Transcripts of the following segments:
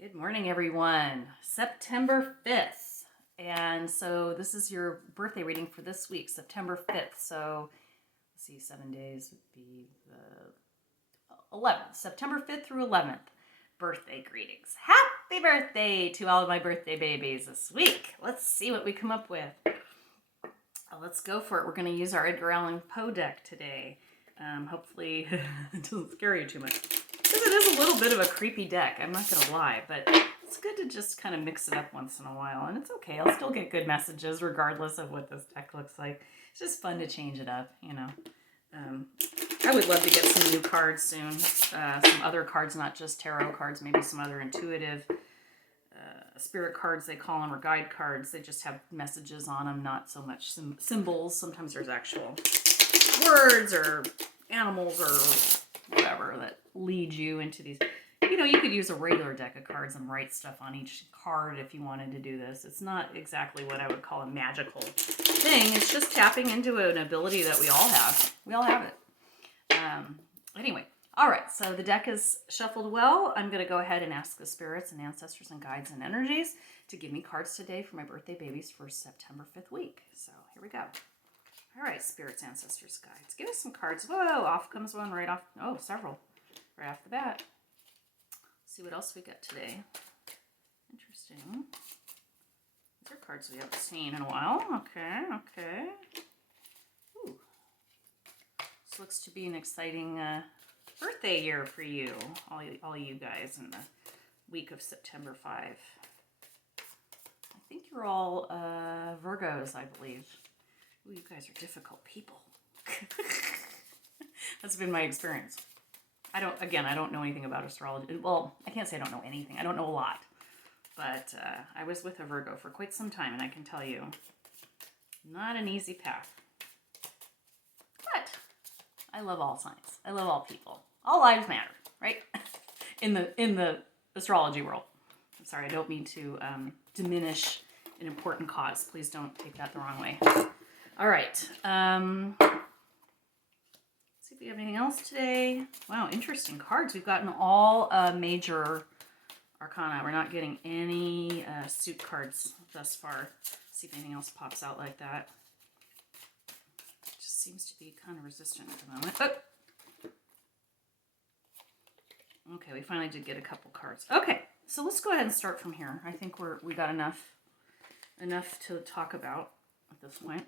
Good morning, everyone. September 5th. And so this is your birthday reading for this week, September 5th. So let's see, 7 days would be the 11th, September 5th through 11th. Birthday greetings. Happy birthday to all of my birthday babies this week. Let's see what we come up with. Let's go for it. We're going to use our Edgar Allan Poe deck today. Hopefully it doesn't scare you too much. Because it is a little bit of a creepy deck, I'm not going to lie, but it's good to just kind of mix it up once in a while, and it's okay. I'll still get good messages regardless of what this deck looks like. It's just fun to change it up, you know. I would love to get some new cards soon, some other cards, not just tarot cards, maybe some other intuitive spirit cards, they call them, or guide cards. They just have messages on them, not so much symbols. Sometimes there's actual words or animals or whatever that lead you into these. You know, you could use a regular deck of cards and write stuff on each card if you wanted to do this. It's not exactly what I would call a magical thing. It's just tapping into an ability that we all have. We all have it. Anyway, all right, so the deck is shuffled well. I'm going to go ahead and ask the spirits and ancestors and guides and energies to give me cards today for my birthday babies for September 5th week. So here we go. All right, spirits, ancestors, guides. Give us some cards. Whoa, off comes one right off. Oh, several right off the bat. Let's see what else we got today. Interesting. These are cards we haven't seen in a while. Okay. Ooh. This looks to be an exciting birthday year for you, all you guys, in the week of September 5. I think you're all Virgos, I believe. Ooh, you guys are difficult people. That's been my experience. I don't know anything about astrology. Well, I can't say I don't know anything. I don't know a lot. But I was with a Virgo for quite some time, and I can tell you, not an easy path. But I love all signs. I love all people. All lives matter, right? in the astrology world. I'm sorry, I don't mean to diminish an important cause. Please don't take that the wrong way. All right. Let's see if we have anything else today. Wow, interesting cards. We've gotten all major arcana. We're not getting any suit cards thus far. Let's see if anything else pops out like that. It just seems to be kind of resistant at the moment. Oh. Okay, we finally did get a couple cards. Okay, so let's go ahead and start from here. I think we got enough to talk about at this point.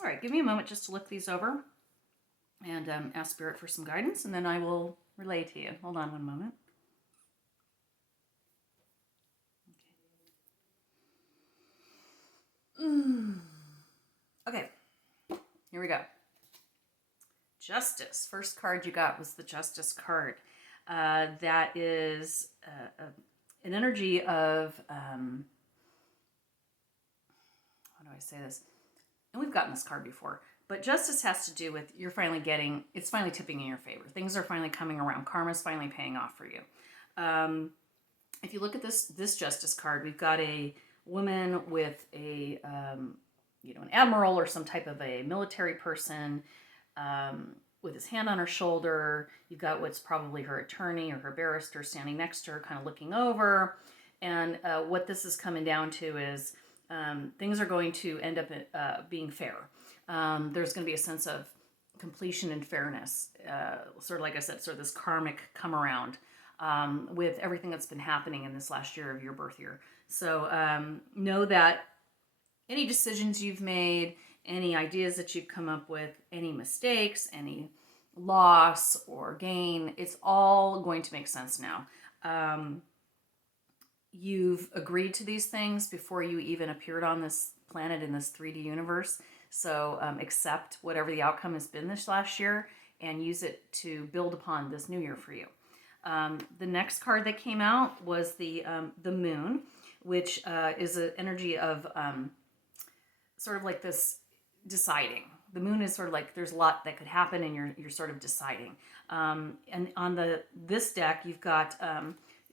All right, give me a moment just to look these over and ask Spirit for some guidance, and then I will relay to you. Hold on one moment. Okay, here we go. Justice. First card you got was the Justice card. That is an energy of, how do I say this? And we've gotten this card before, but justice has to do with it's finally tipping in your favor. Things are finally coming around. Karma's finally paying off for you. If you look at this justice card, we've got a woman with an admiral or some type of a military person with his hand on her shoulder. You've got what's probably her attorney or her barrister standing next to her, kind of looking over. And what this is coming down to is things are going to end up being fair. There's going to be a sense of completion and fairness, sort of like I said, sort of this karmic come around with everything that's been happening in this last year of your birth year. So know that any decisions you've made, any ideas that you've come up with, any mistakes, any loss or gain, it's all going to make sense now. You've agreed to these things before you even appeared on this planet in this 3D universe. So accept whatever the outcome has been this last year and use it to build upon this new year for you. The next card that came out was the Moon, which is an energy of sort of like this deciding. The Moon is sort of like there's a lot that could happen and you're sort of deciding. And on this deck, you've got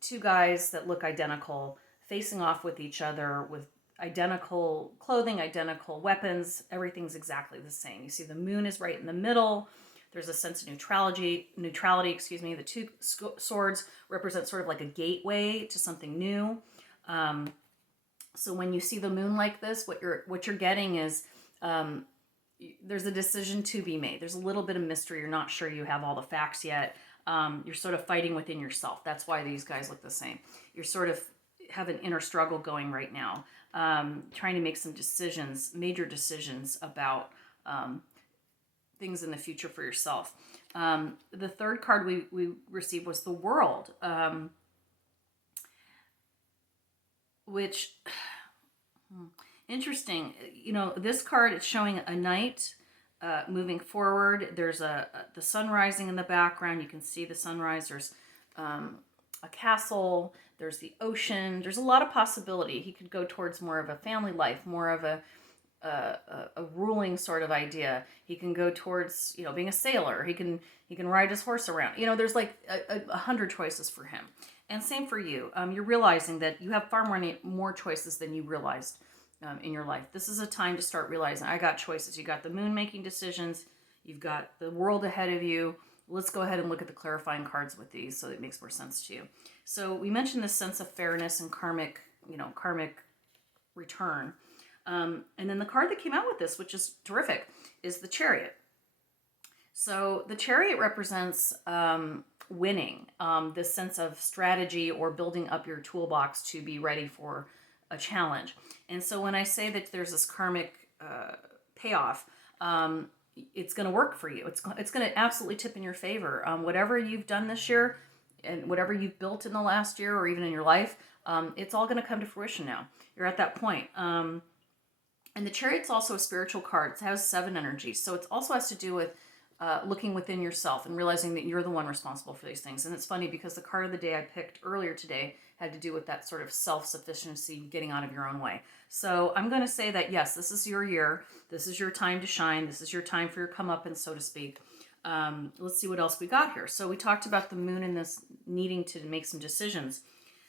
two guys that look identical facing off with each other with identical clothing, identical weapons. Everything's exactly the same. You see the Moon is right in the middle. There's a sense of excuse me. The two swords represent sort of like a gateway to something new. So when you see the moon like this, what you're getting is there's a decision to be made. There's a little bit of mystery. You're not sure you have all the facts yet. You're sort of fighting within yourself. That's why these guys look the same. You're sort of have an inner struggle going right now, trying to make some decisions, major decisions about things in the future for yourself. The third card we received was the World, which, interesting. You know, this card, it's showing a knight moving forward. There's the sun rising in the background. You can see the sunrise. There's a castle. There's the ocean. There's a lot of possibility. He could go towards more of a family life, more of a ruling sort of idea. He can go towards, you know, being a sailor. He can ride his horse around. You know, there's like 100 choices for him. And same for you. You're realizing that you have far more choices than you realized in your life. This is a time to start realizing, I got choices. You got the moon making decisions. You've got the world ahead of you. Let's go ahead and look at the clarifying cards with these so it makes more sense to you. So we mentioned this sense of fairness and karmic return. And then the card that came out with this, which is terrific, is the Chariot. So the Chariot represents winning, this sense of strategy or building up your toolbox to be ready for a challenge. And so when I say that there's this karmic payoff, it's going to work for you. It's going to absolutely tip in your favor. Whatever you've done this year and whatever you've built in the last year or even in your life, it's all going to come to fruition now. You're at that point. And the Chariot's also a spiritual card. It has 7 energies. So it also has to do with looking within yourself and realizing that you're the one responsible for these things. And it's funny because the card of the day I picked earlier today had to do with that sort of self-sufficiency, getting out of your own way. So I'm going to say that, yes, this is your year. This is your time to shine. This is your time for your comeuppance, so to speak. Let's see what else we got here. So we talked about the moon and this needing to make some decisions.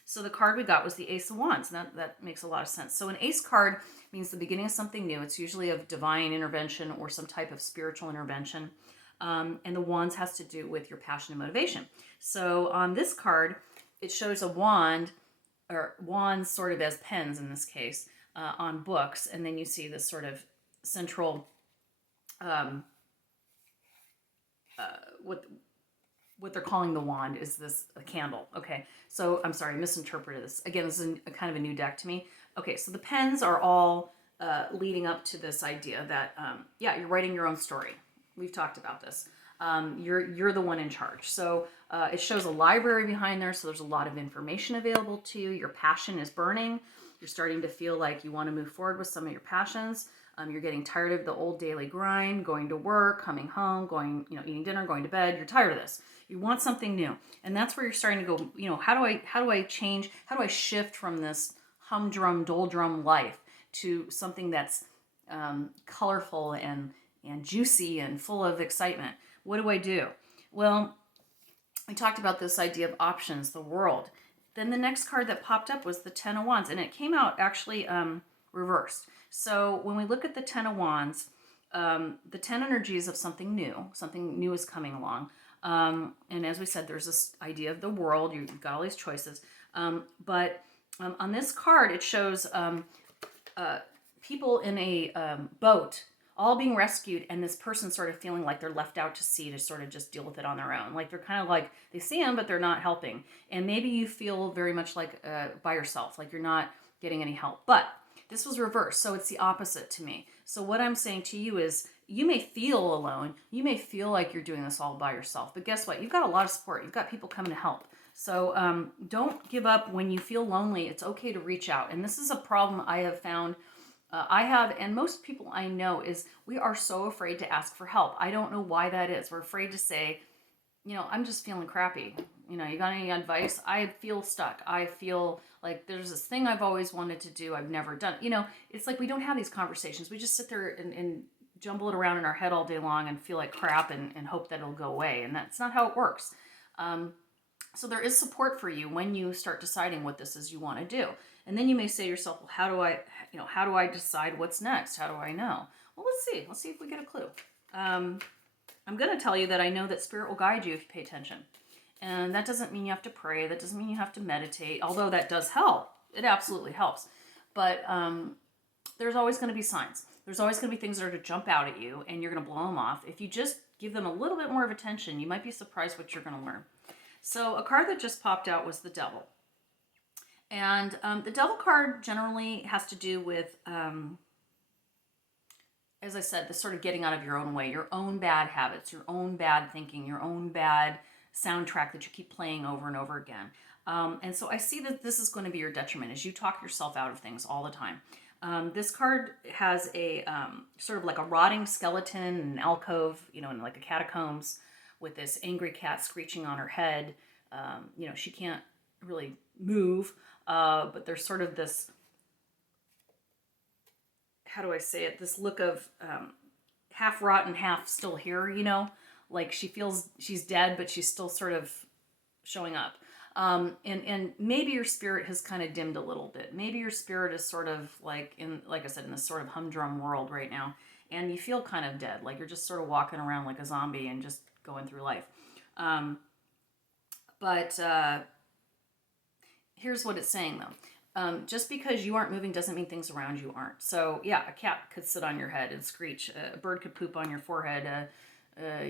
So the card we got was the Ace of Wands, and that makes a lot of sense. So an ace card means the beginning of something new. It's usually of divine intervention or some type of spiritual intervention. And the wands has to do with your passion and motivation. So on this card, it shows a wand, or wands sort of as pens in this case, on books. And then you see this sort of central, what they're calling the wand is this a candle. Okay, so I'm sorry, I misinterpreted this. Again, this is a kind of a new deck to me. Okay, so the pens are all leading up to this idea that, you're writing your own story. We've talked about this. You're the one in charge. So it shows a library behind there, so there's a lot of information available to you. Your passion is burning. You're starting to feel like you want to move forward with some of your passions. You're getting tired of the old daily grind, going to work, coming home, eating dinner, going to bed. You're tired of this. You want something new. And that's where you're starting to go, how do I change? How do I shift from this humdrum, doldrum life to something that's colorful and juicy and full of excitement? What do I do? Well, we talked about this idea of options, the world. Then the next card that popped up was the Ten of Wands, and it came out actually reversed. So when we look at the Ten of Wands, the 10 energies of something new is coming along. And as we said, there's this idea of the world. You've got all these choices. But on this card, it shows people in a boat all being rescued, and this person sort of feeling like they're left out to sea to sort of just deal with it on their own. Like they're kind of like, they see them, but they're not helping. And maybe you feel very much like by yourself, like you're not getting any help. But this was reversed, so it's the opposite to me. So what I'm saying to you is, you may feel alone. You may feel like you're doing this all by yourself. But guess what? You've got a lot of support. You've got people coming to help. So don't give up when you feel lonely. It's okay to reach out. And this is a problem I have found. And most people I know, is we are so afraid to ask for help. I don't know why that is. We're afraid to say, I'm just feeling crappy. You got any advice? I feel stuck. I feel like there's this thing I've always wanted to do. I've never done. It's like we don't have these conversations. We just sit there and jumble it around in our head all day long and feel like crap and hope that it'll go away. And that's not how it works. So there is support for you when you start deciding what this is you want to do. And then you may say to yourself, well, how do I decide what's next? How do I know? Well, let's see if we get a clue. I'm going to tell you that I know that Spirit will guide you if you pay attention. And that doesn't mean you have to pray. That doesn't mean you have to meditate, although that does help. It absolutely helps. But there's always going to be signs. There's always going to be things that are to jump out at you, and you're going to blow them off. If you just give them a little bit more of attention, you might be surprised what you're going to learn. So a card that just popped out was the Devil. And the Devil card generally has to do with, as I said, the sort of getting out of your own way, your own bad habits, your own bad thinking, your own bad soundtrack that you keep playing over and over again. And so I see that this is going to be your detriment as you talk yourself out of things all the time. This card has a sort of like a rotting skeleton in an alcove, in like a catacombs with this angry cat screeching on her head. She can't really move, but there's sort of this, how do I say it? This look of half rotten, half still here, like she feels she's dead, but she's still sort of showing up. And maybe your spirit has kind of dimmed a little bit. Maybe your spirit is sort of like I said, in this sort of humdrum world right now, and you feel kind of dead, like you're just sort of walking around like a zombie and just going through life. But here's what it's saying though. Just because you aren't moving doesn't mean things around you aren't. So yeah, a cat could sit on your head and screech. A bird could poop on your forehead.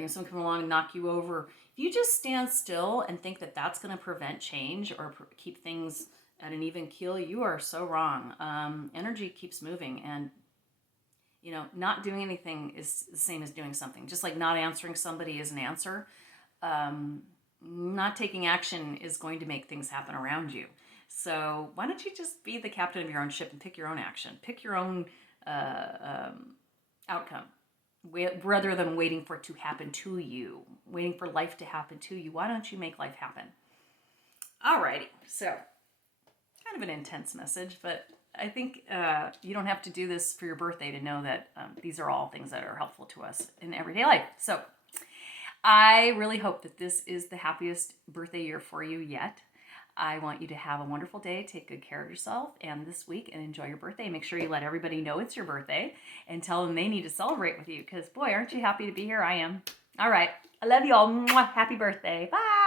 Someone come along and knock you over. If you just stand still and think that that's going to prevent change or keep things at an even keel, you are so wrong. Energy keeps moving, and not doing anything is the same as doing something. Just like not answering somebody is an answer. Not taking action is going to make things happen around you. So why don't you just be the captain of your own ship and pick your own action, pick your own outcome, rather than waiting for it to happen to you, waiting for life to happen to you. Why don't you make life happen? Alrighty, so kind of an intense message, but I think you don't have to do this for your birthday to know that these are all things that are helpful to us in everyday life. So I really hope that this is the happiest birthday year for you yet. I want you to have a wonderful day, take good care of yourself and this week, and enjoy your birthday. Make sure you let everybody know it's your birthday and tell them they need to celebrate with you, because boy, aren't you happy to be here? I am. All right. I love you all. Mwah. Happy birthday. Bye.